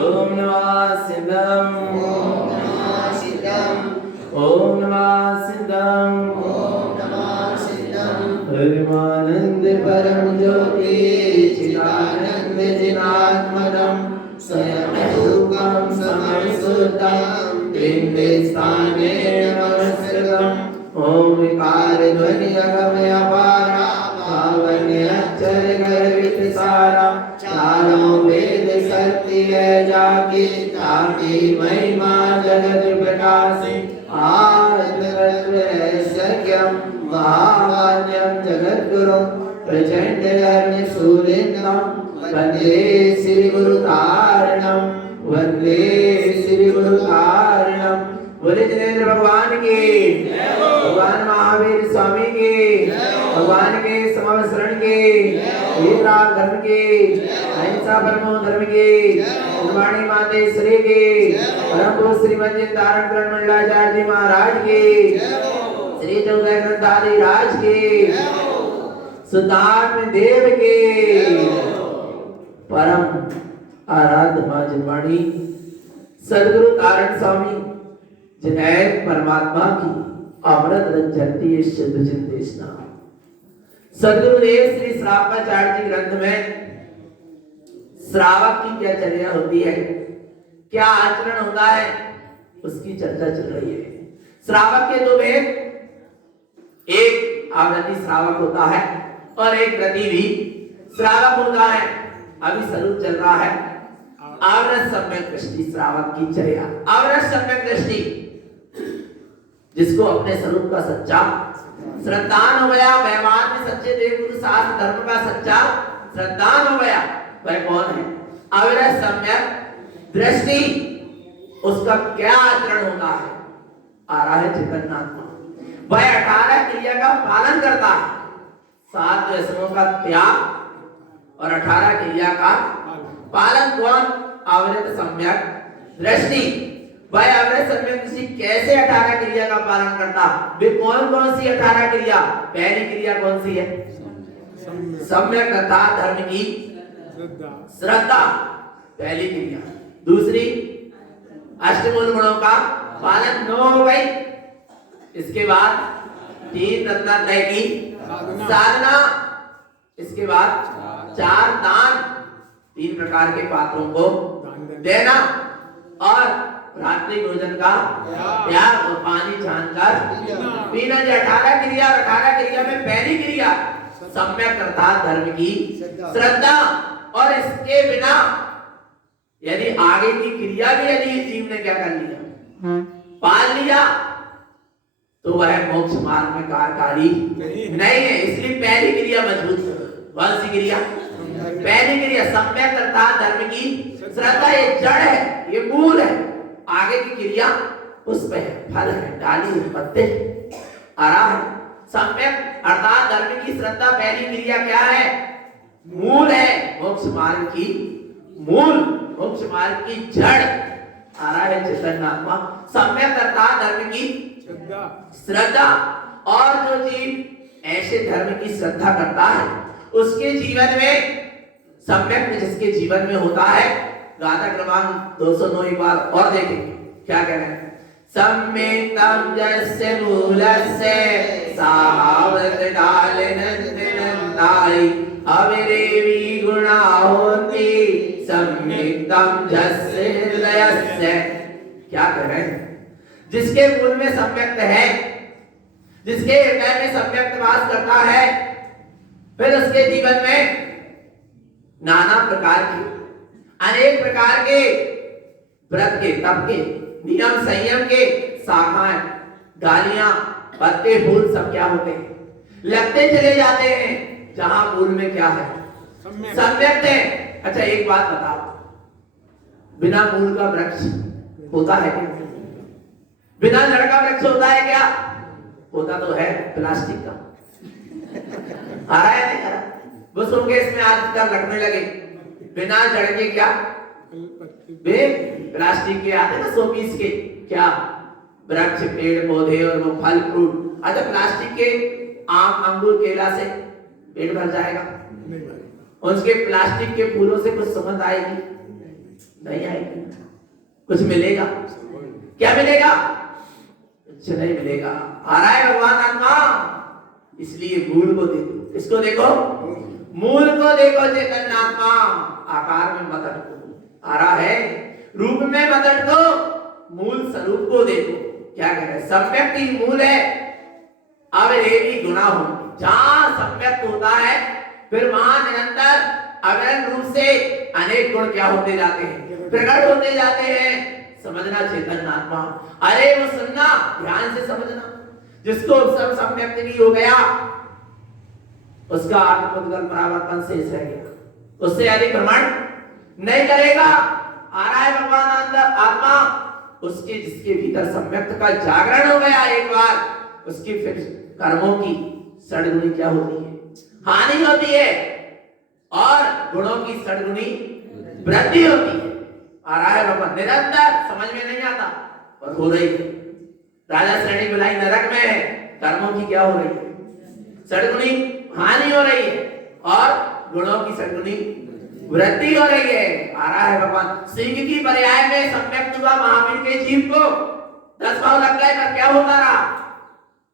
ओम नमः सिद्धम ओम नमः सिद्धम परमानंद परम ज्योति चिदानंद जिनात्मनम स्वयं रूपम समं सुतम बिंदे स्थाने नमस्कृतम ओम विकार ध्वनि अगमय अपारा पावन्य अक्षर गर्वित सारा चारों वेद सत्य है जाके ताकि महिमा जगत प्रकाशे आत्मतत्वैश्वर्यं महावाद्यं जगद्गुरुं प्रचंडधर्म सूर्यं वंदे श्री गुरु तारणं वंदे श्री गुरु तारणं। बोले जिनेंद्र भगवान की, भगवान महावीर स्वामी की, भगवान के समवसरण की, वीरराग धर्म की, अहिंसा परमो धर्म की, गुरुवाणी मातेश्वरी की, परम पूज्य श्रीमद तारण मंडलाचार्य जी महाराज की, श्री चौदह ग्रंथादि राज की, सुल्तान देव की, परम आराध्य मां जिनवाणी सदगुरु तारण स्वामी जिनैक परमात्मा की अमृत रंजनती शुद्ध चिंतेशना। सदगुरुदेव श्री श्रावकाचार्य जी ग्रंथ में श्रावक की क्या चर्या होती है, क्या आचरण होता है, उसकी चर्चा चल रही है। श्रावक के दो भेद, एक आवृत्ति श्रावक होता है और एक प्रति भी श्रावक होता है। अभी स्वरूप चल रहा है आवृत सम्यक दृष्टि, श्रावक की चर्या आवृत सम्यक दृष्टि। जिसको अपने स्वरूप का सच्चा श्रद्धान हो गया, व्यवहार में सच्चे देव गुरु शास्त्र धर्म का सच्चा श्रद्धान हो गया, वह कौन है? अविरत सम्यक दृष्टि। उसका क्या आचरण होता है? आ रहा है चैतन्यात्मा। वह 18 क्रिया का पालन करता है, 7 व्यसनों का त्याग और 18 क्रिया का पालन। कौन? अविरत सम्यक दृष्टि। वह अविरत सम्यक दृष्टि कैसे 18 क्रिया का पालन करता? वे कौन कौन सी 18 क्रिया? पहली क्रिया कौन सी है? सम्यक तथा धर्म की श्रद्धा, पहली क्रिया। दूसरी अष्टमूल गुणों का पालन 9 हो गई। इसके बाद 3 रत्नात्रय की साधना, इसके बाद 4 दान, 3 प्रकार के पात्रों को देना और रात्रि भोजन का त्याग और पानी छानकर पीना। 18 क्रिया, 18 क्रिया में पहली क्रिया सम्यक अर्थात धर्म की श्रद्धा। और इसके बिना यदि आगे की क्रिया भी यदि जीव ने क्या कर लिया, पाल लिया, तो वह मोक्ष मार्ग में कार्यकारी नहीं है। इसलिए पहली क्रिया मजबूत। कौन सी क्रिया? पहली क्रिया सम्यक अर्थात धर्म की श्रद्धा। ये जड़ है, ये मूल है। आगे की क्रिया पुष्प है, फल है, डाली है, पत्ते आ रहा है। सम्यक अर्थात धर्म की श्रद्धा पहली क्रिया क्या है? मूल है, मोक्ष मार्ग की मूल, मोक्ष मार्ग की जड़ आ रहा है चैतन्यात्मा। सम्यक अर्थात धर्म की श्रद्धा। और जो जीव ऐसे धर्म की श्रद्धा करता है, उसके जीवन में सम्यक में जिसके जीवन में होता है, गाथा क्रमांक 209 एक बार और देखेंगे क्या कह रहे हैं। सम्यक्तम जस्य मूलस्य सावत डालनंदनंदाई अविरेवी गुणा होती सम्यक्तम जस्य हृदयस्य। क्या कह रहे हैं? जिसके मूल में सम्यक्त है, जिसके हृदय में सम्यक्त वास करता है, फिर उसके जीवन में नाना प्रकार के अनेक प्रकार के व्रत के, तप के, नियम संयम के शाखाएं, डालियां, पत्ते, फूल सब क्या होते हैं? लगते चले जाते हैं। जहां मूल में क्या है? सम्यक्त है। अच्छा एक बात बताओ, बिना मूल का वृक्ष होता है क्या? बिना जड़ का वृक्ष होता है क्या? होता तो है प्लास्टिक का। आ रहा है नहीं आ रहा? बसों के इसमें आजकल लगने लगे बिना जड़ के क्या? वे प्लास्टिक के आते ना, 120 के क्या वृक्ष, पेड़ पौधे और वो फल फ्रूट। अच्छा प्लास्टिक के आम, अंगूर, केला से पेट भर जाएगा? उसके प्लास्टिक के फूलों से कुछ समझ आएगी? नहीं आएगी। कुछ मिलेगा? क्या मिलेगा? कुछ नहीं मिलेगा। आ रहा है भगवान आत्मा, इसलिए मूल को देखो। इसको देखो, मूल को देखो। चैतन्य आत्मा आकार में मत अटको। आ रहा है रूप में मत अटको, मूल स्वरूप को देखो। क्या कह रहे हैं? सम्यक्त ही मूल है, अविरेवी गुणा हो। जहां सम्यक्त होता है फिर वहां निरंतर अविरत रूप से अनेक गुण क्या होते जाते हैं? प्रकट होते जाते हैं। समझना चैतन्य आत्मा। अरे वो सुनना, ध्यान से समझना। जिसको सब सम्यक्त नहीं हो गया उसका आत्मोद्गल परावर्तन शेष रह गया, उससे अधिक भ्रमण नहीं करेगा। आ रहा है भगवान अंदर आत्मा, उसके जिसके भीतर सम्यक्त का जागरण हो गया एक बार, उसकी फिर कर्मों की सड़गुनी क्या होती है? हानि होती है, और गुणों की सड़गुनी वृद्धि होती है। आ रहा है भगवान निरंतर, समझ में नहीं आता और हो रही है। राजा श्रेणी बिलाई नरक में है, कर्मों की क्या हो रही है? सड़गुनी हानि हो रही है और गुणों की सड़गुनी वृद्धि हो रही है। आ रहा है भगवान सिंह की पर्याय में सम्यक्त हुआ महावीर के जीव को 10 भाव लग गए, पर क्या होता रहा?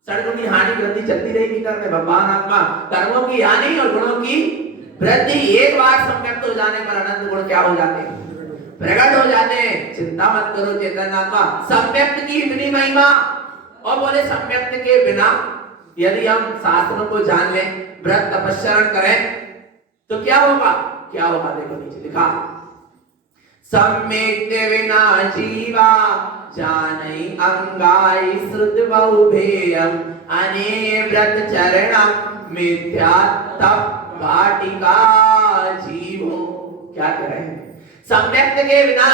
सड़गुनी हानि वृद्धि चलती रही भीतर में। भगवान आत्मा कर्मों की हानि और गुणों की वृद्धि। एक बार सम्यक्त हो जाने पर अनंत गुण क्या हो जाते हैं? प्रकट हो जाते हैं। चिंता मत करो चैतन्य आत्मा, सम्यक्त की इतनी महिमा। और बोले सम्यक्त के बिना यदि हम शास्त्रों को जान लें, व्रत तपस्या करें तो क्या होगा? क्या होगा? देखो नीचे लिखा, सम्यक्त बिना जीवा जानई अंगाई श्रुत बहुभेयम अने व्रत चरणम मिथ्या तप वाटिका जीवो। क्या कह रहे हैं? सम्यक्त के बिना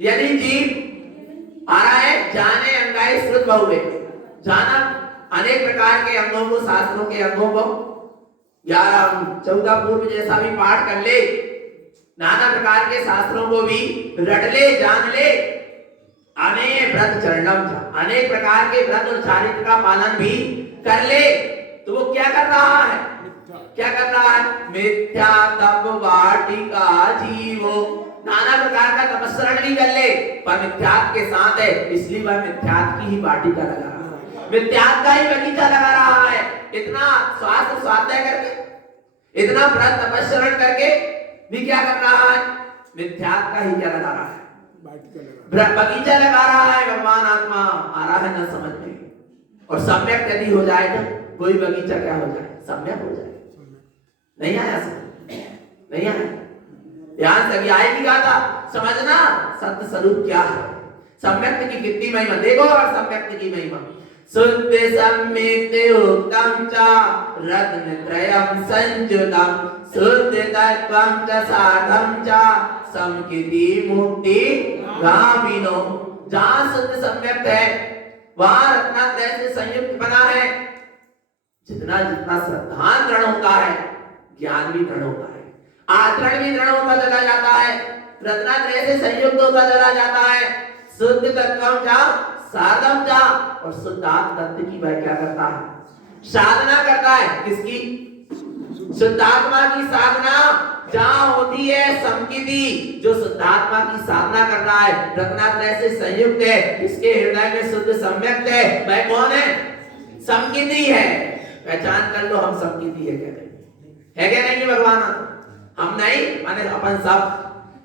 यदि जीव आ रहा है जाने अंगाई श्रुत बहुभेय, जाना अनेक प्रकार के अंगों को, शास्त्रों के अंगों को 11 14 पूर्व जैसा भी पाठ कर ले, नाना प्रकार के शास्त्रों को भी रट ले, जान ले, अनेक व्रत चरणम, अनेक प्रकार के व्रत और चारित्र का पालन भी कर ले, तो वो क्या कर रहा है? क्या कर रहा है? मिथ्या तप वाटिका जीवो। नाना प्रकार का तपस्या भी कर ले, पर मिथ्यात्व के साथ है, इसलिए वह मिथ्यात्व की ही वाटिका लगा रहा है, मिथ्यात्व का ही बगीचा लगा रहा है। इतना स्वास्थ्य स्वाध्याय करके, इतना व्रत तपस्या करके भी क्या कर रहा है? मिथ्यात्व का ही क्या लगा रहा है? बगीचा लगा रहा है। भगवान आत्मा आ रहा है न समझ में। और सम्यक यदि हो जाए तो कोई बगीचा क्या हो जाए? सम्यक हो जाए। नहीं आया समझ? नहीं आया? ध्यान से आएगी गाथा समझना सत्य स्वरूप क्या है, सम्यक्त की कितनी महिमा देखो। और सम्यक्त की महिमा शुद्ध सम्यक्त उक्तम च रत्न त्रयम संयुतम शुद्ध तत्वम च साधम च समकिति मुक्ति गामिनो। जहां शुद्ध सम्यक्त है वहां रत्नात्रय से संयुक्त बना है। जितना जितना श्रद्धा दृढ़ होता है, ज्ञान भी दृढ़ होता है, आचरण भी दृढ़ होता चला जाता है, रत्नात्रय से संयुक्त होता चला जाता है। शुद्ध तत्वम च साधम च, और शुद्धात्म तत्व की वह क्या करता है? साधना करता है। किसकी? शुद्धात्मा की साधना जहां होती है समकिति, जो शुद्धात्मा की साधना कर रहा है, रत्नात्रय से संयुक्त है, इसके हृदय में शुद्ध सम्यक्त है, वह कौन है? समकिति है। पहचान कर लो हम समकिति है क्या नहीं? भगवान हम नहीं, माने अपन सब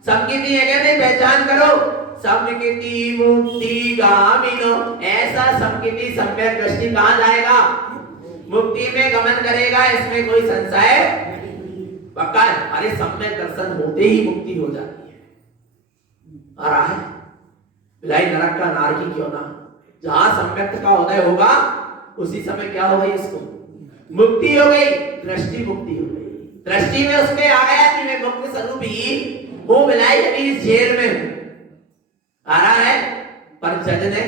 समकिति है क्या नहीं? पहचान करो। समकिति मुक्ति गामिनो। ऐसा समकिति सम्यक दृष्टि कहां जाएगा? मुक्ति में गमन करेगा, इसमें कोई संशय पक्का है। अरे सम्यक दर्शन होते ही मुक्ति हो जाती है। आ रहा है बिलाई नरक का नारकी क्यों ना, जहां सम्यक्त का उदय होगा उसी समय क्या हो गई? इसको मुक्ति हो गई, दृष्टि मुक्ति हो गई। दृष्टि में उसमें आ गया कि मैं मुक्त स्वरूप ही हूं, बिलाई अभी इस जेल में हूं। आ रहा है, पर जज ने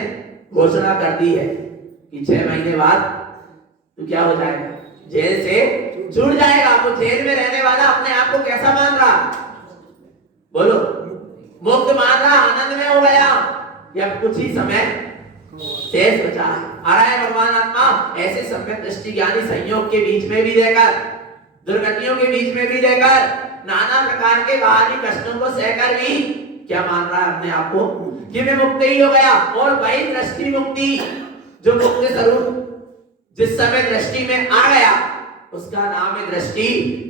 घोषणा कर दी है कि 6 महीने बाद तो क्या हो जाएगा? जेल से छूट जाएगा। वो जेल में रहने वाला अपने आप को कैसा मान रहा? बोलो, मुक्त मान रहा, आनंद में हो गया, या कुछ ही समय शेष बचा है। आ रहा है भगवान आत्मा ऐसे सम्यक दृष्टि ज्ञानी संयोग के बीच में भी रहकर, दुर्गतियों के बीच में भी रहकर नाना प्रकार के बाहरी कष्टों को सहकर भी क्या मान रहा है अपने आप को कि मैं मुक्त ही हो गया। और वही दृष्टि मुक्ति जो मुक्त स्वरूप जिस समय दृष्टि में आ गया उसका नाम है दृष्टि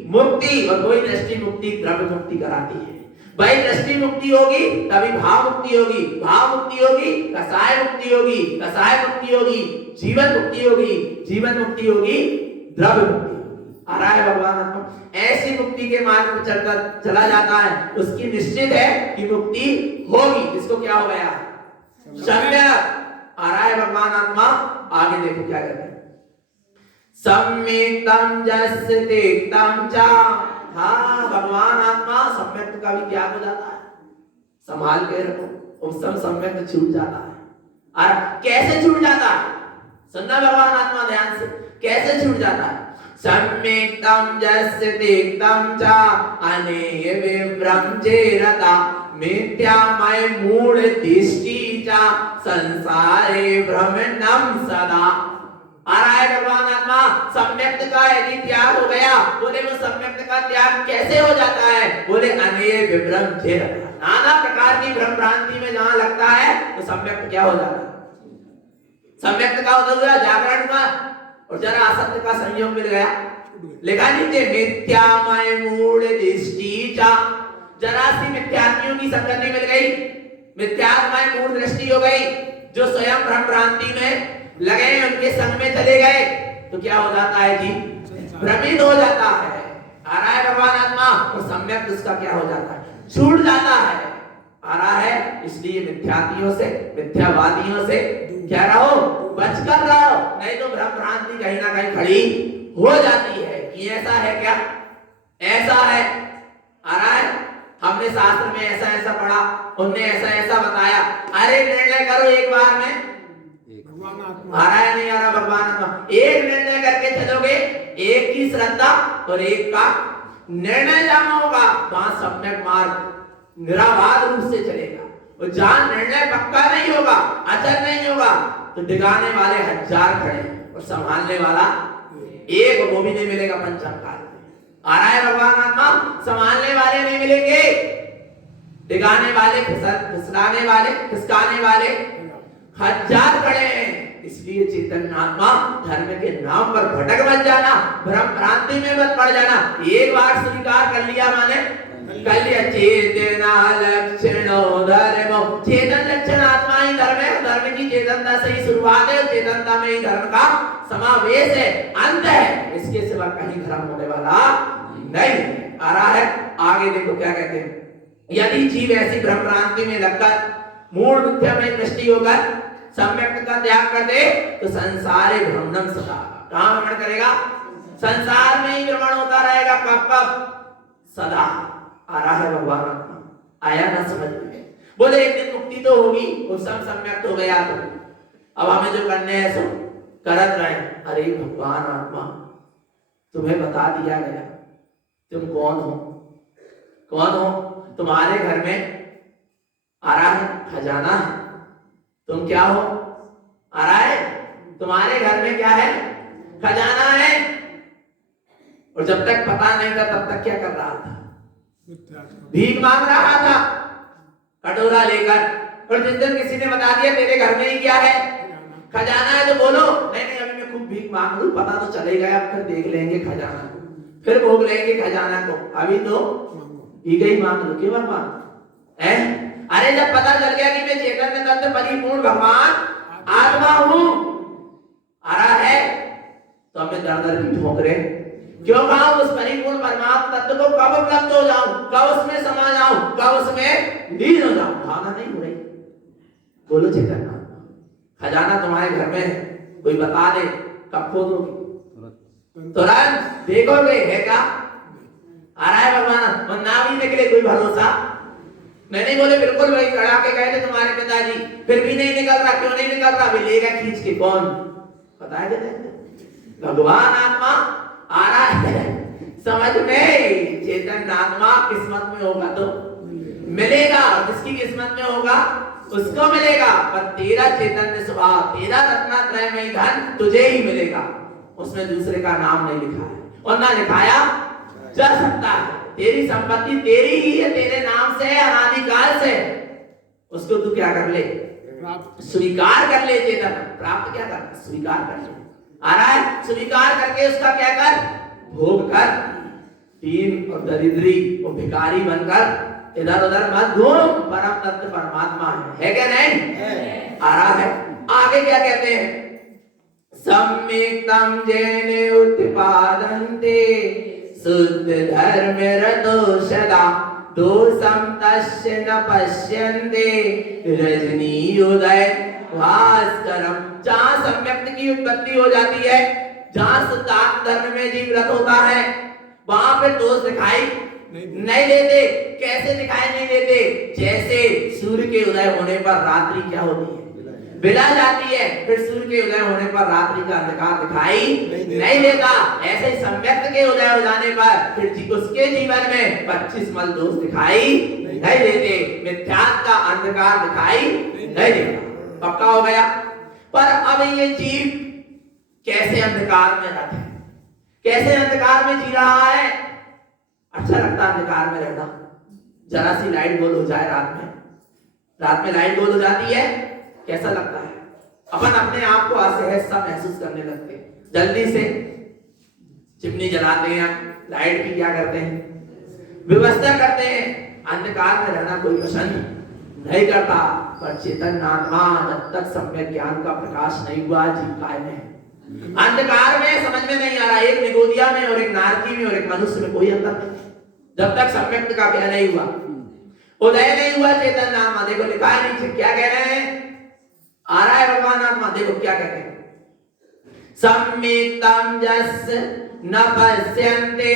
मुक्ति। और वही दृष्टि मुक्ति द्रव्य मुक्ति कराती है। वही दृष्टि मुक्ति होगी तभी भाव मुक्ति होगी, भाव मुक्ति होगी कसाय मुक्ति होगी, कसाय मुक्ति होगी जीवन मुक्ति होगी, जीवन मुक्ति होगी द्रव्य मुक्ति होगी। आ रहा है भगवान आत्मा ऐसी मुक्ति के मार्ग पर चलता चला जाता है उसकी निश्चित है कि मुक्ति होगी। इसको क्या हो गया सम्यक। आ रहा है भगवान आत्मा आगे देखो क्या कहते हैं सम्यक्तम जस्य तेक्तम च। हाँ भगवान आत्मा सम्यक का भी त्याग हो जाता है। संभाल के रखो उस समय सम्यक छूट जाता है। और कैसे छूट जाता है सुनना भगवान आत्मा ध्यान से कैसे छूट जाता है। सम्यक्तम जस्य तेक्तम च अनेय विभ्रमचेरता मिथ्यामय मूढ़ दृष्टि च संसारे भ्रमणम सदा। आ रहा है भगवान आत्मा सम्यक्त का यदि त्याग हो गया बोले वो सम्यक्त का त्याग कैसे हो जाता है बोले अनेय विभ्रम चेरता नाना प्रकार की भ्रम भ्रांति में जहां लगता है तो सम्यक्त क्या हो जाता है सम्यक्त का होता हुआ जागरण हुआ और जरा असत्य का संयोग मिल गया। लिखा नीचे मिथ्यामय मूढ़ दृष्टि चा जरा सी मिथ्यात्मियों की संगति मिल गई मिथ्यात्मय मूढ़ दृष्टि हो गई जो स्वयं भ्रम भ्रांति में लगे उनके संग में चले गए तो क्या हो जाता है जी भ्रमित हो जाता है। आ रहा है भगवान आत्मा और सम्यक उसका क्या हो जाता है छूट जाता है। आ रहा है इसलिए मिथ्यातियों से मिथ्यावादियों से क्या रहो बचकर रहो नहीं तो भ्रम भ्रांति कहीं ना कहीं खड़ी हो जाती है कि ऐसा है क्या ऐसा है। आ रहा है हमने शास्त्र में ऐसा ऐसा पढ़ा उनने ऐसा ऐसा बताया। अरे निर्णय करो एक बार में आ रहा है नहीं आ रहा भगवान आत्मा एक निर्णय करके चलोगे एक की श्रद्धा और एक का निर्णय जहां होगा वहां सम्यक मार्ग निराबाध रूप से चलेगा। और जहां निर्णय पक्का नहीं होगा अचल नहीं होगा तो डिगाने वाले हजार खड़े और संभालने वाला एक वो भी नहीं मिलेगा पंचम काल में। आ रहा है भगवान आत्मा संभालने वाले नहीं मिलेंगे डिगाने वाले फिसलाने वाले खिसकाने वाले हजार खड़े हैं। इसलिए चेतन आत्मा धर्म के नाम पर भटक मत जाना भ्रम भ्रांति में मत पड़ जाना। एक बार स्वीकार कर लिया माने कर लिया चेतना लक्षणो धर्मो चेतन लक्षण आत्मा ही धर्म है। धर्म की चेतनता से ही शुरुआत है चेतनता में ही धर्म का समावेश है अंत है। इसके सिवा कहीं धर्म होने वाला नहीं। आ रहा है आगे देखो क्या कहते हैं यदि जीव ऐसी भ्रम भ्रांति में लगकर मूढ़ मिथ्यामय दृष्टि होकर सम्यक का त्याग कर दे तो संसारे भ्रमणम सदा कहां भ्रमण करेगा संसार में ही भ्रमण होता रहेगा कब कब सदा। आ रहा है भगवान आत्मा आया ना समझ में बोले एक दिन मुक्ति तो होगी उस समय सम्यक हो गया तो अब हमें जो करने हैं सो करत रहे। अरे भगवान आत्मा तुम्हें बता दिया गया तुम कौन हो तुम्हारे घर में आ रहा है खजाना है तुम क्या हो। आ रहा है तुम्हारे घर में क्या है खजाना है। और जब तक पता नहीं था तब तक क्या कर रहा था भीख मांग रहा था कटोरा लेकर। और जिस दिन किसी ने बता दिया तेरे घर में ही क्या है खजाना है तो बोलो नहीं अभी मैं खूब भीख मांग लूं पता तो चले गया फिर देख लेंगे खजाना फिर भोग लेंगे खजाना को अभी तो भीख ही मांग लो क्यों भगवान है। अरे जब पता चल गया कि मैं चैतन्य तत्व परिपूर्ण भगवान आत्मा हूं आ रहा है तो हमें दर दर की ठोकरे क्यों खाऊं उस परिपूर्ण परमात्मा तत्व को कब उपलब्ध हो जाऊं कब उसमें समा जाऊं कब उसमें लीन हो जाऊं भावना नहीं हो रही। बोलो चैतन्य खजाना तुम्हारे घर में है कोई बता दे कब खोदोगे तुरंत देखोगे है क्या। आ रहा है भगवान ना भी निकले कोई भरोसा नहीं बोले बिल्कुल वही लड़ा के गए थे तुम्हारे पिताजी फिर भी नहीं निकल रहा क्यों नहीं निकल रहा भी लेगा खींच के कौन पता है भगवान आत्मा आ रहा है समझ में। चेतन आत्मा किस्मत में होगा तो मिलेगा और जिसकी किस्मत में होगा उसको मिलेगा पर तेरा चैतन्य स्वभाव तेरा रत्नात्रय में धन तुझे ही मिलेगा उसमें दूसरे का नाम नहीं लिखा है और ना लिखाया जा सकता है। तेरी संपत्ति तेरी ही है, तेरे नाम से है, अनादिकाल से। उसको तू क्या कर ले? स्वीकार कर ले। चेतन प्राप्त क्या कर? स्वीकार कर ले। आ रहा है? स्वीकार करके उसका क्या कर? भोग कर। दीन और दरिद्री वो भिखारी बनकर इधर उधर मत घूम, परम तत्व परमात्मा है क्या नहीं? आ रहा है? आगे क्या कहते हैं? सम्यक्तम जैने उत्पादन्ते शुद्ध धर्म रतो सदा दोषम तस्य न पश्यन्ते रजनी उदय भास्करम। जहां सम्यक्त की उत्पत्ति हो जाती है, जहां शुद्ध आत्म धर्म में जीव रत होता है, वहां पे दोष दिखाई नहीं देते। कैसे दिखाई नहीं देते? जैसे सूर्य के उदय होने पर रात्रि क्या होती है? बिला जाती है। फिर सूर्य के उदय होने पर रात्रि का अंधकार दिखाई नहीं देता। ऐसे ही सम्यक्त के उदय हो जाने पर फिर उसके जीवन में 25 मल दोष दिखाई नहीं देते, मिथ्यात्व का अंधकार दिखाई नहीं देता। पक्का हो गया? पर अब ये जीव कैसे अंधकार में रहता है? कैसे अंधकार में जी रहा है? अच्छा लगता है अंधकार में रहना। जरा सी लाइट गोल हो जाए रात में लाइट गोल हो जाती है, कैसा लगता है? अपन अपने आप को असहज सा महसूस करने लगते हैं। जल्दी से चिमनी जलाते हैं, लाइट की क्या करते हैं? व्यवस्था करते हैं। अंधकार में रहना कोई पसंद नहीं करता। पर चेतन आत्मा जब तक सम्यक ज्ञान का प्रकाश नहीं हुआ, जीव कायम है। अंधकार में समझ में नहीं आ रहा, एक निगोदिया में और एक नारकी में और एक मनुष्य में कोई अंतर नहीं, जब तक सम्यक का क्या नहीं हुआ, उदय नहीं हुआ चेतन आत्मा। देखो लिखा है नीचे, क्या कह रहे हैं? आ रहा है भगवान आत्मा, देखो क्या कहते हैं? सम्यक्तम जस्य न पश्यन्ते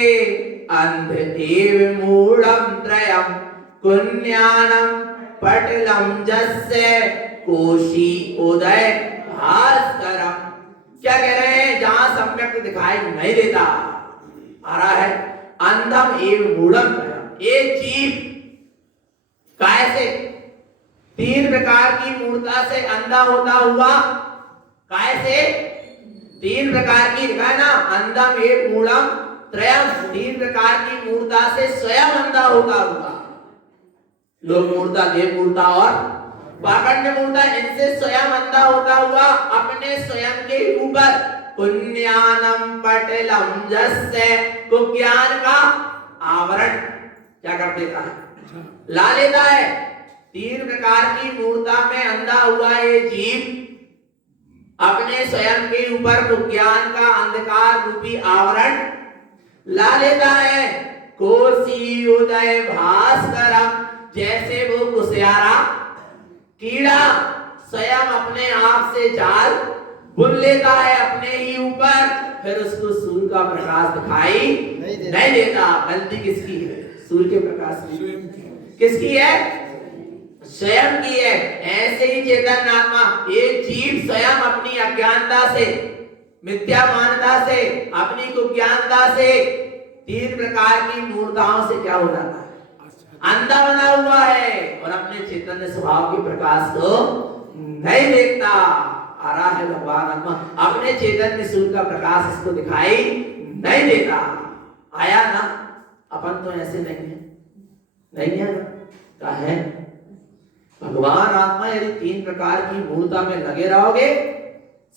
अंध एव मूढ़म त्रयम् कुन्यानम पटलम जस्य कोशी उदय भास्करम। क्या कह रहे हैं? जहां सम्यक दिखाई नहीं देता, आ रहा है अंधम एव मूढ़म त्रयम्। एक जीव कैसे 3 प्रकार की मूर्ता से अंधा होता हुआ, कैसे 3 प्रकार की लिखा है ना, अंधम एव मूढ़म त्रयम्। 3 प्रकार की मूर्ता से स्वयं अंधा होता हुआ, लोक मूर्ता, देव मूर्ता और पाखंड मूर्ता, इनसे स्वयं अंधा होता हुआ अपने स्वयं के ऊपर पुण्यानम पटलम जस्य को ज्ञान का आवरण क्या कर देता है? ला लेता है। 3 प्रकार की मूर्ता में अंधा हुआ ये जीव अपने स्वयं के ऊपर ज्ञान का अंधकार रूपी आवरण ला लेता है। कोसी उदय भास्करम, जैसे वो कुसियारा कीड़ा स्वयं अपने आप से जाल बुन लेता है अपने ही ऊपर, फिर उसको सूर्य का प्रकाश दिखाई नहीं देता। गलती किसकी है? सूर्य के प्रकाश की। किसकी है? स्वयं की है। ऐसे ही चेतन आत्मा, एक जीव स्वयं अपनी अज्ञानता से, मिथ्या मान्यता से, अपनी कुज्ञानता से 3 प्रकार की मूर्ताओं से क्या हो जाता है? अंधा बना हुआ है और अपने चैतन्य स्वभाव के प्रकाश को नहीं देखता। आ रहा है भगवान आत्मा, अपने चैतन्य सूर्य का प्रकाश इसको दिखाई नहीं देता। आया ना? अपन तो ऐसे नहीं है, नहीं है क्या है? भगवान आत्मा यदि 3 प्रकार की मूर्ता में लगे रहोगे,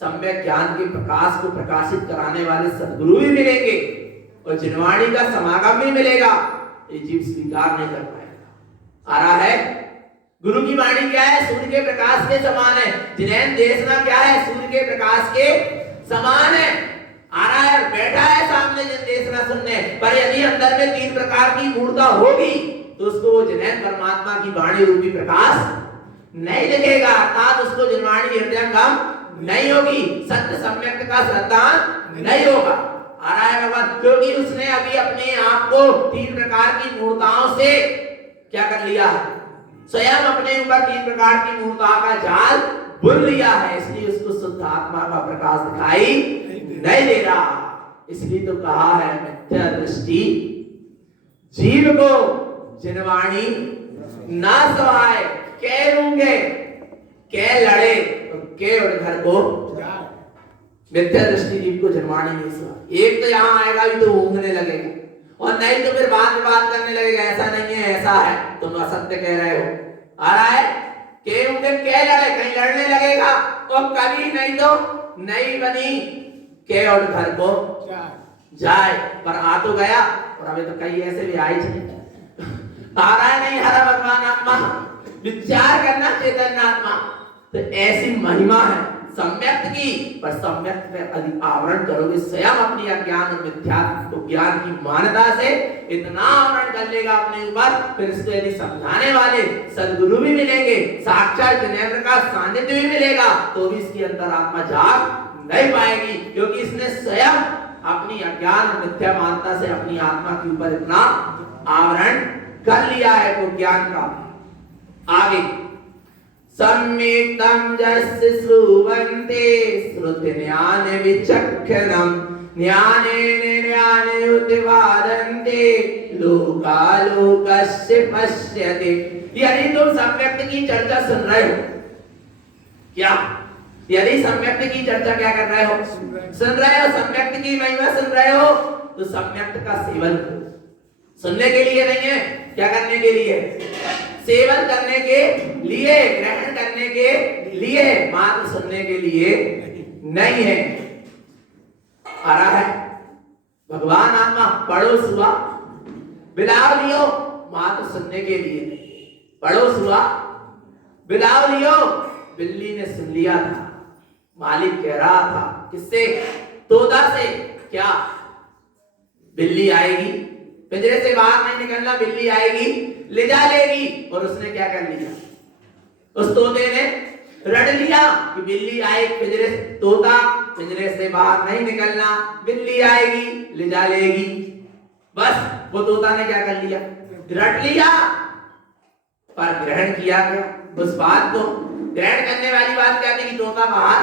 सम्यक ज्ञान के प्रकाश को प्रकाशित कराने वाले सद्गुरु भी मिलेंगे और जिनवाणी का समागम भी मिलेगा, ये जीव स्वीकार नहीं कर पाएगा। आ रहा है? गुरु की वाणी क्या है? सूर्य के प्रकाश के समान है। जिनैन देशना क्या है? सूर्य के प्रकाश के समान है। आ रहा है? बैठा है सामने जिन देशना सुनने, पर यदि अंदर में 3 प्रकार की मूर्ता होगी तो उसको वो जिनैन परमात्मा की वाणी रूपी प्रकाश नहीं दिखेगा, अर्थात उसको जिनवाणी हृदयंगम नहीं होगी, सत्य सम्यक का श्रद्धान नहीं होगा। आ रहा है भगवान? क्योंकि उसने अभी अपने आप को 3 प्रकार की मूर्ताओं से क्या कर लिया है? स्वयं अपने ऊपर 3 प्रकार की मूर्ताओं का जाल बुन लिया है, इसलिए उसको शुद्ध आत्मा का प्रकाश दिखाई नहीं दे रहा। इसलिए तो कहा है मिथ्या दृष्टि जीव को जिनवाणी ना सहाय, के रूंगे के लड़े तो के उड़ घर को मिथ्या दृष्टि जीव को जिनवाणी नहीं सहाय। एक तो यहां आएगा भी तो ऊँघने लगेगा, और नहीं तो फिर बात बात करने लगेगा, ऐसा नहीं है ऐसा है, तुम असत्य कह रहे हो। आ रहा है के उनके क्या लड़े, कहीं लड़ने लगेगा और कभी नहीं तो नहीं बनी के और घर को जाए, पर आ तो गया। और अभी तो कई ऐसे भी आई आ रहा है नहीं हरा भगवान आत्मा, विचार करना चैतन्य आत्मा। तो ऐसी महिमा है सम्यक्त की, पर सम्यक्त में अधिक आवरण करोगे स्वयं अपनी अज्ञान और मिथ्यात्व ज्ञान की मान्यता से इतना आवरण कर लेगा अपने ऊपर, फिर इसको यदि समझाने वाले सदगुरु भी मिलेंगे, साक्षात जिनेंद्र का सानिध्य भी मिलेगा, तो भी इसके अंदर आत्मा जाग नहीं पाएगी, क्योंकि इसने स्वयं अपनी अज्ञान और मिथ्या मान्यता से अपनी आत्मा के ऊपर इतना आवरण कर लिया है वो ज्ञान का। आगे सम्यक्तं यस्य श्रुवन्ते श्रुति ज्ञान विचक्षणं ज्ञानेन ज्ञाने उद्वादन्ते लोकालोकस्य पश्यते। यदि तुम सम्यक्त की चर्चा सुन रहे हो, क्या यदि सम्यक्त की चर्चा क्या कर रहे हो, सुन रहे हो, सम्यक्त की महिमा सुन रहे हो, तो सम्यक्त का सेवन करो। सुनने के लिए नहीं है, क्या करने के लिए, सेवन करने के लिए, ग्रहण करने के लिए, मात्र सुनने के लिए नहीं है। आ रहा है भगवान आत्मा पढ़ो सुबह बिलाव लियो, मात्र सुनने के लिए, पढ़ो सुबह बिलाव लियो। बिल्ली ने सुन लिया था, मालिक कह रहा था किससे, तोता से, क्या बिल्ली आएगी, पिंजरे से बाहर नहीं निकलना, बिल्ली आएगी ले जा लेगी। और उसने क्या कर लिया, उस तोते ने रट लिया कि बिल्ली आई पिंजरे, तोता पिंजरे से बाहर नहीं निकलना, बिल्ली आएगी ले जा लेगी। बस वो तोता ने क्या कर लिया, रट लिया, पर ग्रहण किया क्या उस बात को। ग्रहण करने वाली बात क्या थी कि तोता बाहर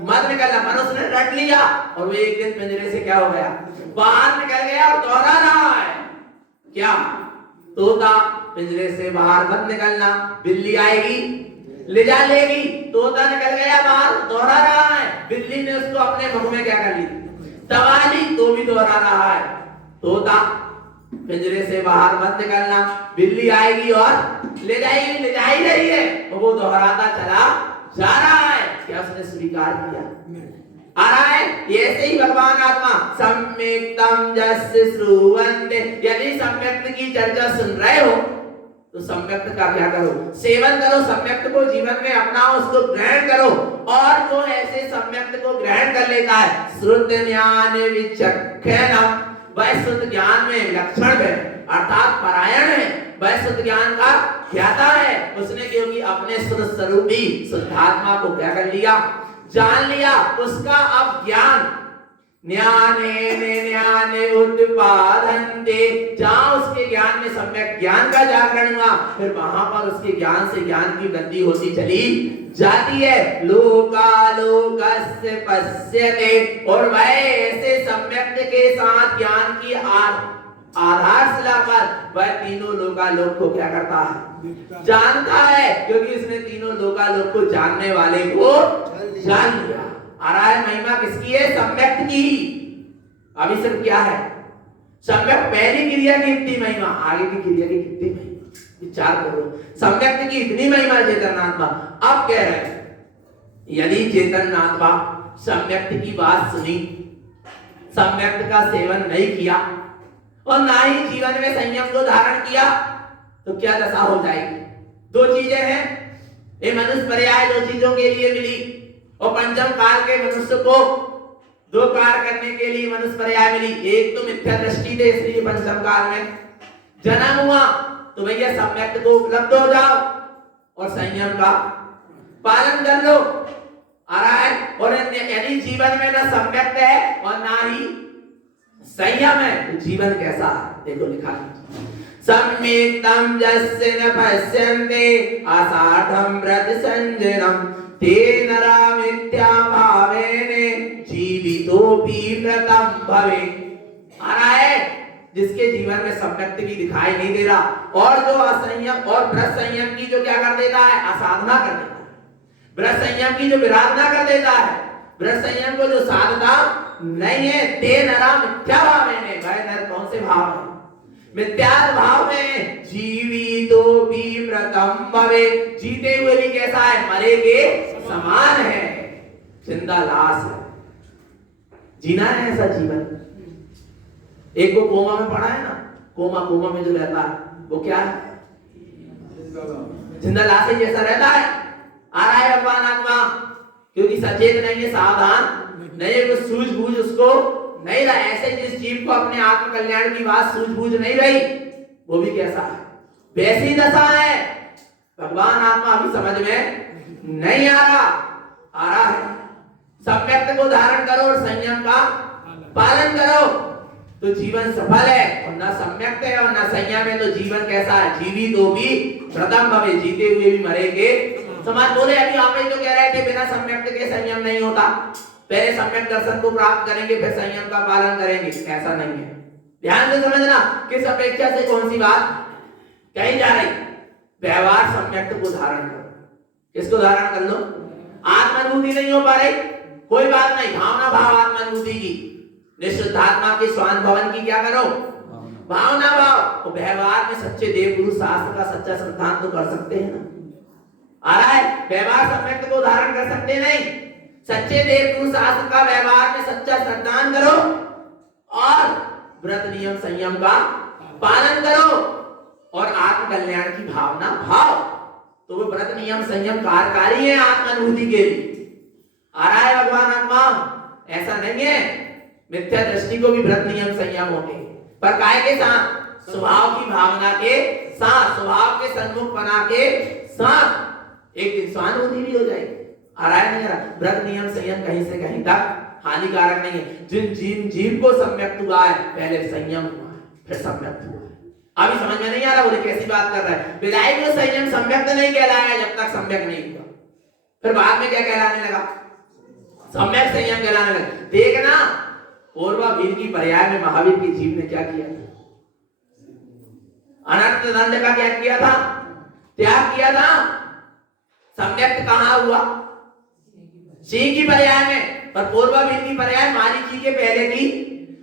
मत निकलना, पर उसने रट लिया और वो एक दिन पिंजरे से क्या हो गया, बाहर निकल गया और दोहरा रहा है क्या, तोता पिंजरे से बाहर मत निकलना, बिल्ली आएगी ले जा लेगी। तोता निकल गया बाहर, दोहरा रहा है, बिल्ली ने उसको अपने मुख में क्या कर ली, दबा ली, तो भी दोहरा रहा है, तोता पिंजरे से बाहर मत निकलना, बिल्ली आएगी और ले जाएगी, ले जा ही रही है, और वो दोहराता चला जा रहा है। क्या उसने स्वीकार किया, आ रहा है। ऐसे ही भगवान आत्मा सम्यक्तं यस्य श्रुवन्ते, यदि सम्यक्त की चर्चा सुन रहे हो तो सम्यक्त का क्या करो, सेवन करो, सम्यक्त को जीवन में अपनाओ, उसको ग्रहण करो। और जो ऐसे सम्यक्त को ग्रहण कर लेता है, श्रुति ज्ञान विचक्षणं, वह शुद्ध ज्ञान में विलक्षण है, अर्थात परायण है, वह शुद्ध ज्ञान का ज्ञाता है। उसने क्योंकि अपने शुद्ध स्वरूपी शुद्धात्मा को क्या कर लिया, जान लिया, उसका अब ज्ञान ज्ञाने उत्पादन्ते, जहां उसके ज्ञान में सम्यक ज्ञान का जागरण हुआ, फिर वहां पर उसके ज्ञान से ज्ञान की वृद्धि होती चली जाती है। लोकालोकस्य पश्यते, और वह ऐसे सम्यक के साथ ज्ञान की आधारशिला पर वह तीनों लोकालोक को क्या करता है, जानता है, क्योंकि उसने तीनों लोकालोक को जानने वाले को जान लिया। आ रहा है महिमा किसकी है, सम्यक्त की। अभी सिर्फ क्या है, सम्यक पहली क्रिया की इतनी महिमा, आगे की क्रिया की कितनी महिमा, विचार करो। सम्यक्त की इतनी महिमा चैतन्यात्मा। अब कह रहे हैं यदि चैतन्यात्मा सम्यक्त की बात सुनी, सम्यक्त का सेवन नहीं किया और ना ही जीवन में संयम को धारण किया, तो क्या दशा हो जाएगी। दो चीजें हैं, ये मनुष्य पर्याय दो चीजों के लिए मिली, और पंचम काल के मनुष्य को दो कार्य करने के लिए मनुष्य पर्याय मिली। एक तो मिथ्या दृष्टि थे, इसलिए पंचम काल में जन्म हुआ, तो भैया सम्यक्त को उपलब्ध हो जाओ और संयम का पालन कर लो। आ रहा है। और यदि जीवन में ना सम्यक्त है और ना ही संयम है, तो जीवन कैसा है, देखो लिखा है सम्यक्तं यस्य न पश्यन्ते आसाढं व्रत संजनम तेन रामित्या भावेन जीवितोपि व्रतं भवे। आ रहा है जिसके जीवन में सम्यक्त भी दिखाई नहीं दे रहा, और जो असंयम और व्रत संयम की जो क्या कर देता है, असाधना कर देता है, व्रत संयम की जो विराधना कर देता है, व्रत संयम को जो साधता नहीं है, ते नरा मिथ्या भावेन, वह नर कौन से भाव है, मिथ्यात्व भाव में जीवितो भी व्रतम भवे, जीते हुए भी कैसा है, मरे के समान है, जिंदा लाश है। जीना है ऐसा जीवन। एक को कोमा में पड़ा है ना, कोमा में जो रहता है वो क्या है, जिंदा लाश जैसा रहता है। आ रहा है भगवान आत्मा, क्योंकि सचेत नहीं है, सावधान नहीं है, कुछ सूझबूझ उसको नहीं रहा। ऐसे जिस जीव को अपने आत्म कल्याण की बात सूझबूझ नहीं रही, वो भी कैसा है, वैसी दशा है। भगवान आत्मा अभी समझ में नहीं आ रहा है। सम्यक्त को धारण करो और संयम का पालन करो तो जीवन सफल है, और ना सम्यक्त है और ना संयम है तो जीवन कैसा है, जीवित तो भी व्रतम भवे, जीते हुए भी मरेंगे समान। बोले अभी आप तो कह रहे थे बिना सम्यक्त के संयम नहीं होता, पहले सम्यक दर्शन को प्राप्त करेंगे फिर संयम का पालन करेंगे, ऐसा नहीं है। ध्यान से समझना किस अपेक्षा से कौन सी बात कही जा रही। व्यवहार सम्यक्त को धारण करो। किसको धारण कर लो, आत्मानुभूति नहीं हो पा रही, कोई बात नहीं, भावना भाव आत्मानुभूति की, निश्चितात्मा के स्वान भवन की क्या करो, भावना भाव। तो व्यवहार में सच्चे देव गुरु शास्त्र का सच्चा संतान तो कर सकते हैं ना। आ रहा है, व्यवहार सम्यक्त को धारण कर सकते नहीं, सच्चे देव गुरु शास्त्र का व्यवहार में सच्चा श्रद्धान करो और व्रत नियम संयम का पालन करो और आत्म कल्याण की भावना भाव। तो वो व्रत नियम संयम कार्यकारी है आत्मानुभूति के लिए। आ रहा है भगवान आत्मा, ऐसा नहीं है मिथ्या दृष्टि को भी व्रत नियम संयम होंगे, पर काय के साथ, स्वभाव की भावना के साथ, स्वभाव के सन्मुख बना के साथ एक दिन स्वानुभूति भी हो जाएगी। आ रहा है नहीं आ रहा, व्रत नियम संयम कहीं से कहीं तक हानिकारक नहीं है। जिन जीव को सम्यक्त हुआ है, पहले संयम हुआ है फिर सम्यक्त हुआ है। अभी समझ में नहीं आ रहा, बोले कैसी बात कर रहा है, विदाई को संयम सम्यक्त नहीं कहलाया जब तक सम्यक नहीं हुआ, फिर बाद में क्या कहलाने लगा, सम्यक संयम कहलाने लगा। देखना पूर्वावीर की पर्याय में महावीर के जीव ने क्या किया था, अनंत दंड का क्या किया था, त्याग किया था। सम्यक्त कहां हुआ, सिंह की पर्याय में, पर पूर्वावीर की पर्याय मारीची के पहले की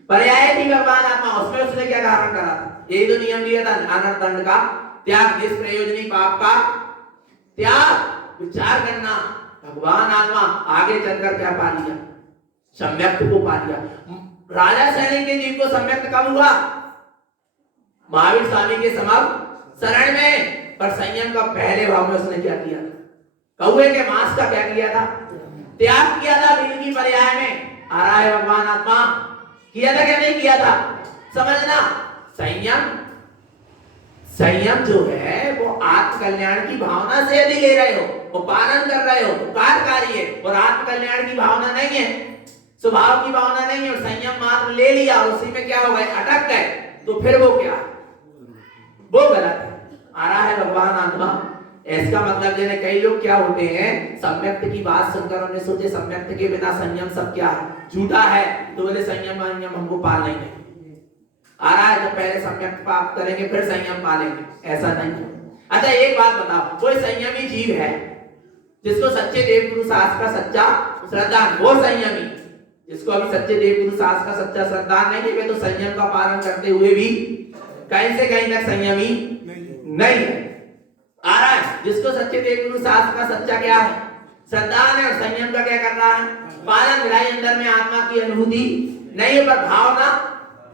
पर्याय थी भगवान आत्मा, उसमें उसने क्या धारण करा था, यही तो नियम दिया था, अनंत दंड का त्याग, निष्प्रयोजनी पाप का त्याग। विचार करना, भगवान आत्मा आगे चलकर क्या पा लिया, सम्यक्त को पा लिया। राजा सैनिक के जीव को सम्यक्त कब हुआ, महावीर स्वामी के समक्ष शरण में, पर संयम का पहले भाव में उसने क्या किया, कौवे के मांस का क्या किया था, त्याग किया था वीर की पर्याय में। आ रहा है भगवान आत्मा, किया था क्या नहीं किया था, समझना। संयम जो है वो आत्म कल्याण की भावना से यदि ले रहे हो, वो पालन कर रहे हो तो कार्यकारी है, और आत्म कल्याण की भावना नहीं है, स्वभाव की भावना नहीं है, और संयम मात्र ले लिया, उसी में क्या हो गए, अटक गए, तो फिर वो क्या, वो गलत है। आ रहा है भगवान आत्मा, इसका मतलब जैसे कई लोग क्या होते हैं, सम्यक्त की बात सुनकर उन्होंने सोचे सम्यक्त के बिना संयम सब क्या है, झूठा है, तो बोले संयम हमको पाल लेंगे। आ रहा है, जब पहले सम्यक्त प्राप्त करेंगे फिर संयम पालेंगे, ऐसा नहीं है। अच्छा एक बात बताओ, कोई संयमी जीव है जिसको सच्चे देव गुरु शास्त्र का सच्चा श्रद्धा, वो संयमी, जिसको अभी सच्चे देव गुरु शास्त्र का सच्चा श्रद्धा नहीं है, वे तो संयम का पालन करते हुए भी कहीं से कहीं तक संयमी नहीं है। आ रहा है, जिसको सच्चे देव गुरु शास्त्र का सच्चा क्या है, श्रद्धा है, और संयम का क्या कर रहा है, पालन। विराई अंदर में आत्मा की अनुभूति नहीं है, पर भावना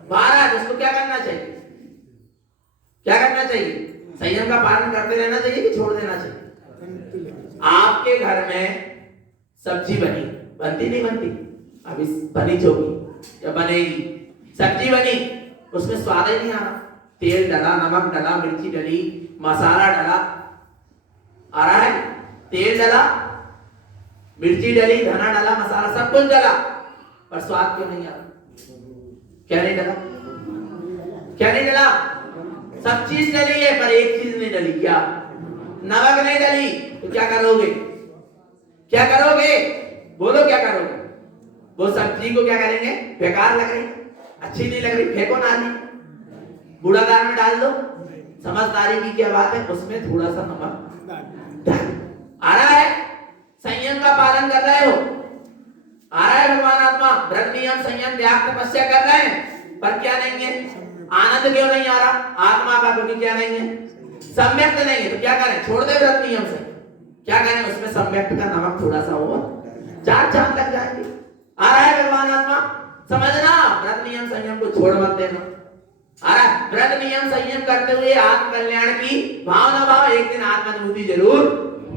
बाहर है, उसको क्या करना चाहिए, क्या करना चाहिए, संयम का पालन करते रहना चाहिए कि छोड़ देना चाहिए। आपके घर में सब्जी बनती नहीं बनती, अभी बनी होगी या बनेगी, सब्जी बनी, उसमें स्वाद ही नहीं आ रहा, तेल डाला, नमक डाला, मिर्ची डाली, मसाला डाला, आ रहा है, तेल डाला, मिर्ची डाली, धना डाला, मसाला सब कुछ डाला, पर स्वाद क्यों नहीं आ रहा, क्या नहीं डाला, क्या नहीं डाला, सब चीज डाली है पर एक चीज नहीं डाली, क्या, नमक नहीं डाली, तो क्या करोगे, क्या करोगे, बोलो क्या करोगे, वो सब्जी को क्या करेंगे, बेकार लग रही, अच्छी नहीं लग रही, फेंको नाली, कूड़ादान में डाल दो। समझदारी की क्या बात है, उसमें थोड़ा सा नमक डाल। आ रहा है, संयम का पालन कर रहे हो, आ रहा है भगवान आत्मा, व्रत नियम संयम त्याग तपस्या कर रहे हैं, पर क्या नहीं है, आनंद क्यों नहीं आ रहा? आत्मा का क्योंकि क्या नहीं है, सम्यक्त नहीं है। तो क्या करें? छोड़ दे व्रत नियम से। क्या करें? उसमें सम्यक्त का नमक थोड़ा सा हो, 4 चांद लग जाएंगे। आ रहा है भगवान आत्मा? समझना, व्रत नियम संयम को छोड़ मत देना। आ रहा है? व्रत नियम संयम करते हुए आत्म कल्याण की भावना भाव, एक दिन आत्मानुभूति जरूर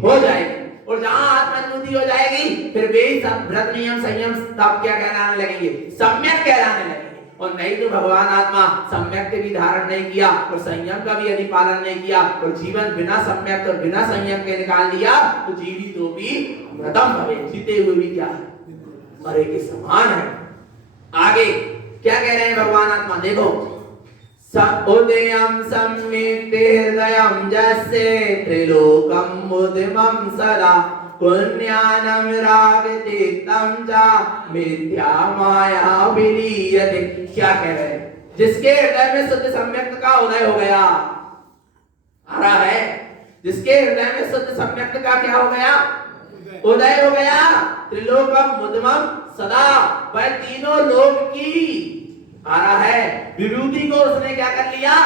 हो जाएगी। और जहां आत्मानुभूति हो जाएगी फिर वे सब व्रत नियम संयम तब क्या कहलाने लगेंगे? सम्यक कहलाने लगेंगे। और नहीं तो भगवान आत्मा सम्यक भी धारण नहीं किया और संयम का भी यदि पालन नहीं किया और जीवन बिना सम्यक और बिना संयम के निकाल दिया तो जीवित तो भी मृतम भवे, जीते हुए भी क्या है? मरे के समान है। आगे क्या कह रहे हैं भगवान आत्मा? देखो, उदयम सम्मित हृदयम जस्य त्रिलोकम मुदिमं सदा पुण्यानम रागतिक्तम च मिथ्या माया विलीयते। क्या कह रहे हैं? जिसके हृदय में शुद्ध सम्यक्त का उदय हो गया, आ रहा है, जिसके हृदय में शुद्ध सम्यक्त का क्या हो गया? उदय हो गया। त्रिलोकम मुदिमं सदा, वह तीनों लोक की, आ रहा है, विभूति को उसने क्या कर लिया?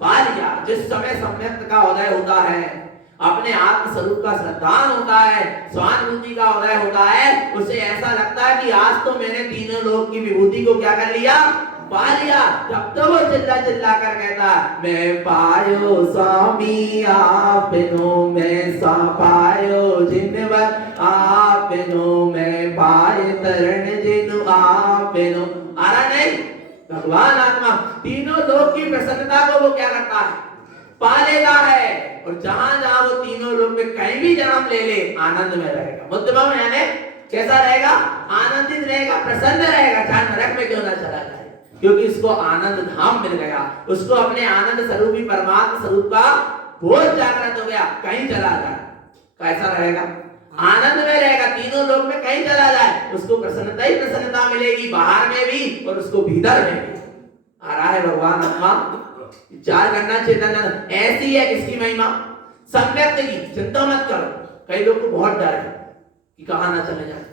पा लिया। जिस समय सम्यक्त का उदय होता है, अपने आत्म स्वरूप का श्रद्धान होता है, स्वानुभूति का उदय होता है, उसे ऐसा लगता है कि आज तो मैंने तीनों लोक की विभूति को क्या कर लिया? पा लिया। जब तो वो चिल्ला चिल्ला कर कहता, मैं पायो स्वामी आपनो, मैं सा पायो जिनवर आपनो, मैं पाए तरण जिनु आपनो। आ रहा नहीं? भगवान आत्मा तीनों लोक की प्रसन्नता को वो क्या करता है? पा लेता है। और जहां जहां वो तीनों लोक में कहीं भी जन्म ले ले, आनंद में रहेगा। मुद्दम यानी कैसा रहेगा? आनंदित रहेगा, प्रसन्न रहेगा, चाहे नरक में क्यों ना चला जाए, क्योंकि इसको आनंद धाम मिल गया। उसको अपने आनंद स्वरूपी परमात्मा स्वरूप का बोध जागृत हो गया। कहीं चला जाए कैसा रहेगा? आनंद में रहेगा। तीनों लोक में कहीं चला जाए उसको प्रसन्नता ही प्रसन्नता मिलेगी, बाहर में भी और उसको भीतर में भी। आ रहा है भगवान आत्मा? विचार करना चेतन ऐसी है किसकी महिमा? सम्यक्त की। चिंता मत करो। कई लोग को बहुत डर है कि कहां ना चले जाए,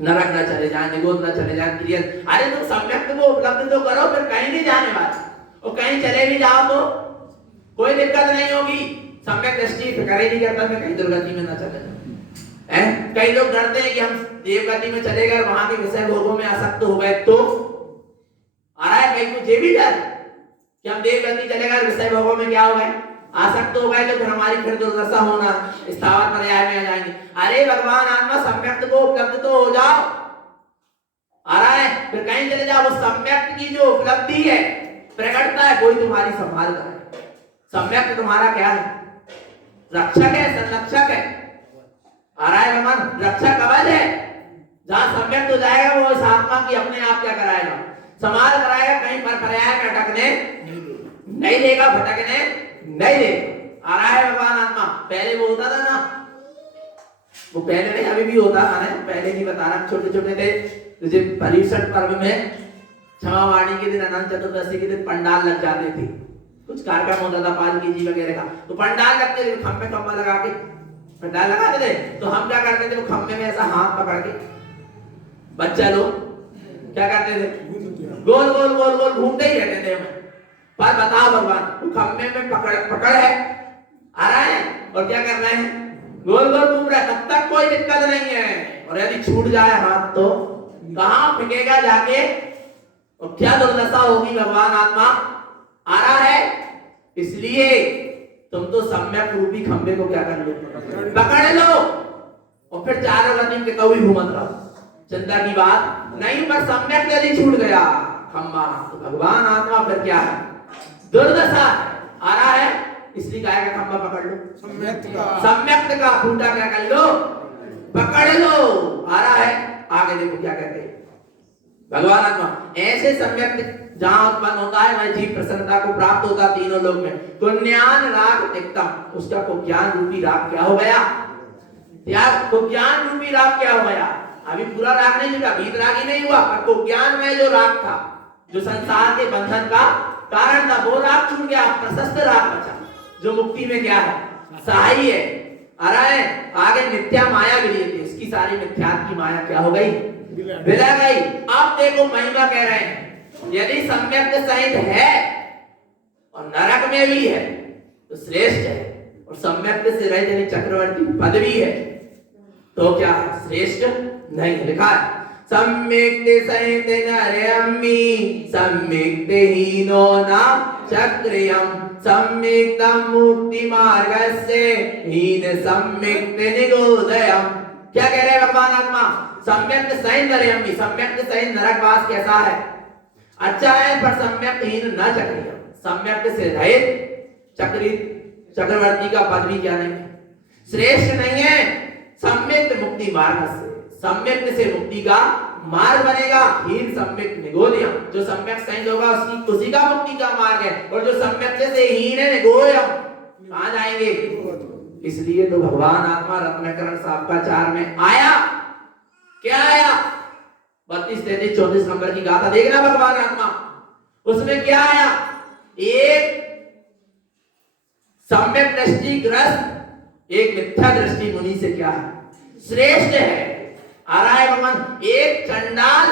नरक ना चले जाए, निगोद ना चले जाए, क्रियन। अरे तुम सम्यक्त को उपलब्ध तो करो, फिर कहीं नहीं जाने वाले। और कहीं चले भी जाओ तो कोई दिक्कत नहीं होगी। सम्यक दृष्टि फिक्र ही नहीं करता मैं कहीं दुर्गति में ना चले जाऊं। कई लोग डरते हैं कि हम देवगति में चले गए, वहां के विषय भोगों में आसक्त हो गए तो। आ रहा है कहीं को ये भी डर कि हम देवगति चले गए, विषय भोगों में क्या हो गए? आसक्त हो गए, तो फिर हमारी फिर दुर्दशा होना, स्थावर पर्याय में आ जाएंगे। अरे भगवान आत्मा सम्यक्त को उपलब्ध तो हो जाओ। आ रहा है? फिर कहीं चले जाओ, वो सम्यक्त की जो उपलब्धि है प्रकटता है, कोई तुम्हारी संभाल कर है। सम्यक्त तुम्हारा क्या है? रक्षक है, संरक्षक है। आ रहा है भगवान? रक्षक कवच है। जहां सम्यक्त हो जाएगा वो इस आत्मा की अपने आप क्या कराएगा? संभाल कराएगा, कहीं पर पर्याय में अटकने नहीं देगा, भटकने नहीं देगा। आ रहा है भगवान आत्मा? पहले वो होता था ना, वो पहले नहीं अभी भी होता है। पहले नहीं बता रहा, छोटे छोटे थे तुझे पर्युषण पर्व में क्षमावाणी के दिन, अनंत चतुर्दशी के दिन पंडाल लग जाते थे। कुछ कार्यक्रम होता था पालकी जी वगैरह का, तो पंडाल लगते थे, खंभे खंभा लगा के पंडाल लगाते थे। तो हम क्या करते थे? वो खंभे में ऐसा हाथ पकड़ के बच्चा लोग क्या करते थे? गोल गोल गोल गोल घूमते ही रहते थे। पर बताओ भगवान, वो खंभे में पकड़ है, आ रहा है और क्या कर रहे हैं? गोल गोल घूम रहा है, तब तक कोई दिक्कत नहीं है। और यदि छूट जाए हाथ तो कहां फेंकेगा जाके, और क्या दुर्दशा होगी भगवान आत्मा? आ रहा है? इसलिए तुम तो सम्यक रूपी खंभे को क्या कर लो? पकड़ लो, और फिर चारों गति के कभी घूमत रहो। चिंता की बात नहीं। पर सम्यक यदि छूट गया खंभा, तो भगवान आत्मा फिर क्या है? दुर्दशा। आ रहा है? इसलिए गाय का खंभा पकड़ लो, सम्यक्त का खूंटा क्या कर लो? पकड़ लो। आ रहा है? आगे देखो क्या कहते हैं भगवान आत्मा? ऐसे सम्यक्त जहां उत्पन्न होता है वह जीव प्रसन्नता को प्राप्त होता तीनों लोक में। कुज्ञान राग तिक्तम, उसका कुज्ञान रूपी राग क्या हो गया? त्याग। कुज्ञान रूपी राग क्या हो गया? अभी पूरा राग नहीं जुटा, वीतरागी नहीं हुआ, पर कुज्ञान में जो राग था, जो संसार के बंधन का कारण था, वो राग छूट गया। प्रशस्त राग बचा जो मुक्ति में क्या है? सहाय है। आ रहा है? आगे मिथ्या माया गिरी थी, इसकी सारी मिथ्या की माया क्या हो गई? विला गई। अब देखो महिमा कह रहे हैं यदि सम्यक सहित है और नरक में भी है तो श्रेष्ठ है, और सम्यक से रहित यानी चक्रवर्ती पद भी है तो क्या श्रेष्ठ नहीं। लिखा है सम्यक सहित नरयम्मि सम्यक हीनो न चक्रियम सम्यक मुक्ति मार्गस्य हीन सम्यक निगोदयम। क्या कह रहे हैं भगवान आत्मा? सम्यक सहित नरयम्मि, सम्यक सहित नरकवास कैसा है? अच्छा है, पर सम्यक हीन न चक्रियम, सम्यक से रहित चक्रवर्ती का पद भी क्या नहीं है, श्रेष्ठ नहीं है। सम्यक मुक्ति मार्ग से, सम्यक से मुक्ति का मार्ग बनेगा। हीन सम्यक निगोदयम, जो सम्यक सहित होगा उसकी उसी का मुक्ति का मार्ग है, और जो सम्यक से हीन है निगोदयम कहां जाएंगे? इसलिए तो भगवान आत्मा रत्नाकरण साहब का 4 में आया। क्या आया? 32, 33, 34 नंबर की गाथा देखना भगवान आत्मा, उसमें क्या आया? एक सम्यक दृष्टि ग्रस्त एक मिथ्या दृष्टि मुनि से क्या है? श्रेष्ठ है। आ रहा है भगवान, एक चंडाल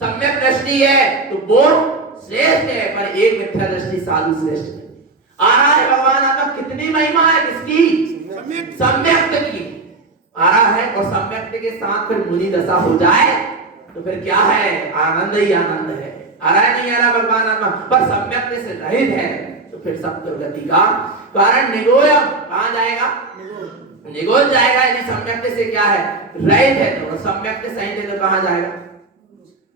सम्यक दृष्टि है तो वो श्रेष्ठ है, पर एक मिथ्या दृष्टि साधु श्रेष्ठ है। आ रहा है भगवान आत्मा, कितनी महिमा है किसकी? सम्यक की आ रहा है। और सम्यक के साथ फिर मुनि दशा हो जाए तो फिर क्या है? आनंद ही आनंद है। आ रहा है नहीं आ रहा भगवान आत्मा? पर सम्यक से रहित है तो फिर सब दुर्गति का कारण निगोयम कहां जाएगा? निगोल जाएगा। यदि सम्यक से क्या है? रहित है तो, सम्यक से सहित है तो कहां जाएगा?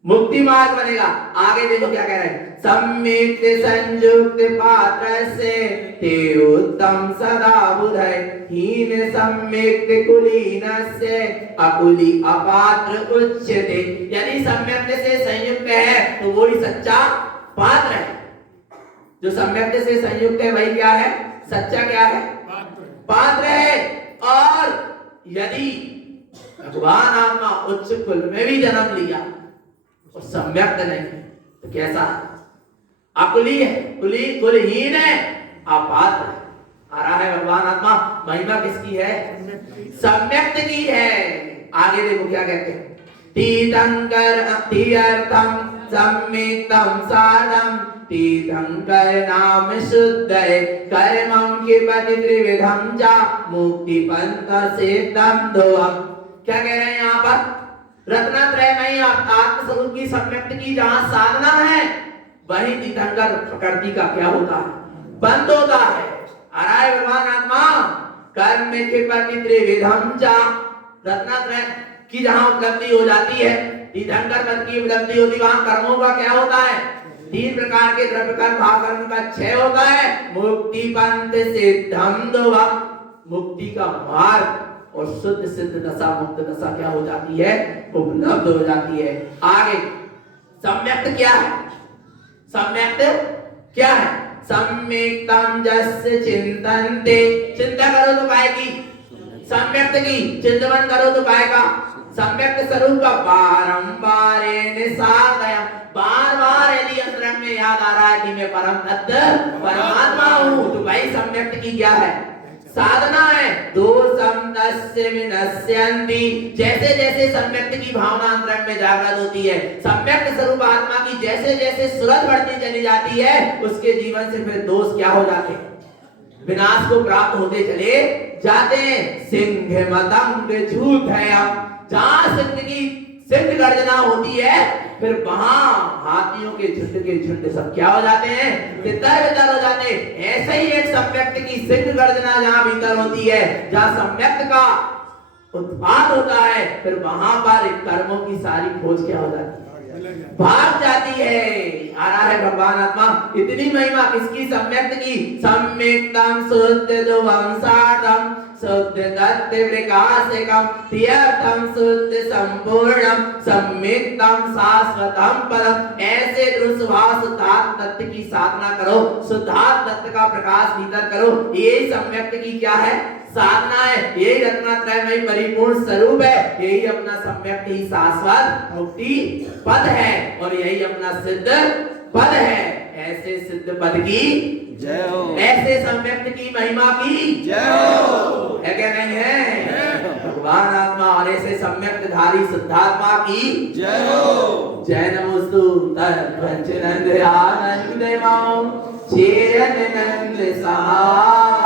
मुक्ति मार्ग बनेगा। आगे देखो क्या कह रहे हैं, सम्यक संयुक्त पात्र से ते उत्तम सदा बुधय हीन सम्यक कुलीन से अकुली अपात्र उच्यते। यदि सम्यक से संयुक्त है तो वही सच्चा पात्र है। जो सम्यक से संयुक्त है वही क्या है? सच्चा क्या है? पात्र है। और यदि भगवान आत्मा उच्च कुल में भी जन्म लिया और सम्यक नहीं तो कैसा है? अकुली है, कुलहीन है, अपात्र है। आ रहा है भगवान आत्मा, महिमा किसकी है? सम्यक की है। आगे देखो क्या कहते हैं, तीर्थंकर तीर्थम सम्यक्तम साधम तीर्थंकर नाम शुद्धय कर्मं किपति त्रिविधम जा मुक्ति पंथ सिद्धम दोहम। क्या कह रहे हैं यहाँ पर? रत्नत्रय में आत्मस्वरूप की सम्यक की जहां साधना है वही तीर्थंकर प्रकृति का क्या होता है? बंद होता है। आ रहा है भगवान आत्मा, कर्म किपति त्रिविधम जा, रत्नत्रय की जहां उपलब्धि हो जाती है, तीर्थंकर पद की उपलब्धि होती, वहां कर्मों का क्या होता है? 3 प्रकार के द्रव्य कर्म भाव कर्म का क्षय होता है। मुक्ति पंथ सिद्धम दोहम, मुक्ति का मार्ग और शुद्ध सिद्ध दशा मुक्त दशा क्या हो जाती है? उपलब्ध हो जाती है। आगे सम्यक्त क्या है? सम्यक्त क्या है? सम्यक्तम जस्य चिंतन्ते, चिंता करो तो काय की? सम्यक्त की। चिंतन करो तो काय का? सम्यक्त स्वरूप का। बारंबार निसादया, बार बार यदि अंतरंग में याद आ रहा है कि मैं परम तत्व परमात्मा हूं तो भाई सम्यक्त की क्या है? साधना है। दोषम तस्य विनश्यन्ति, जैसे जैसे सम्यक्त की भावना अंतरंग में जागृत होती है, सम्यक्त स्वरूप आत्मा की जैसे जैसे सुरत बढ़ती चली जाती है, उसके जीवन से फिर दोष क्या हो जाते हैं? विनाश को प्राप्त होते चले जाते हैं। सिंह मतंग झूठ है। अब जहां सिंह की सिंह गर्जना होती है फिर वहां हाथियों के झुंड सब क्या हो जाते हैं? तितर-बितर हो जाते हैं। ऐसे ही एक सम्यक्त की सिंह गर्जना जहां भीतर होती है, जहां सम्यक्त का उत्पाद होता है, फिर वहां पर कर्मों की सारी खोज क्या हो जाती है? भाग जाती है। आ रहा है भगवान आत्मा, इतनी महिमा किसकी? सम्यक्त की। सम्यक्तम शुद्ध दुवंसार्थम शुद्ध तत्व विकासकम तीर्थम शुद्ध संपूर्णम सम्यक्तम शाश्वतम पदम। ऐसे दृश्यभाव शुद्धात्म तत्व की साधना करो, शुद्धात्म तत्व का प्रकाश भीतर करो। यही सम्यक्त की क्या है? साधना है। यही रत्नत्रय में परिपूर्ण स्वरूप है। यही अपना सम्यक्त ही शाश्वत मुक्ति पद है और यही अपना सिद्ध पद है। ऐसे सिद्ध पद की जय हो, ऐसे सम्यक्त की महिमा की जय हो। है क्या नहीं है? भगवान आत्मा होने से सम्यक धारी शुद्धात्मा की जय हो। जय नमोस्तु तत्पंचनंद आनंद मां चेरन नंद सहा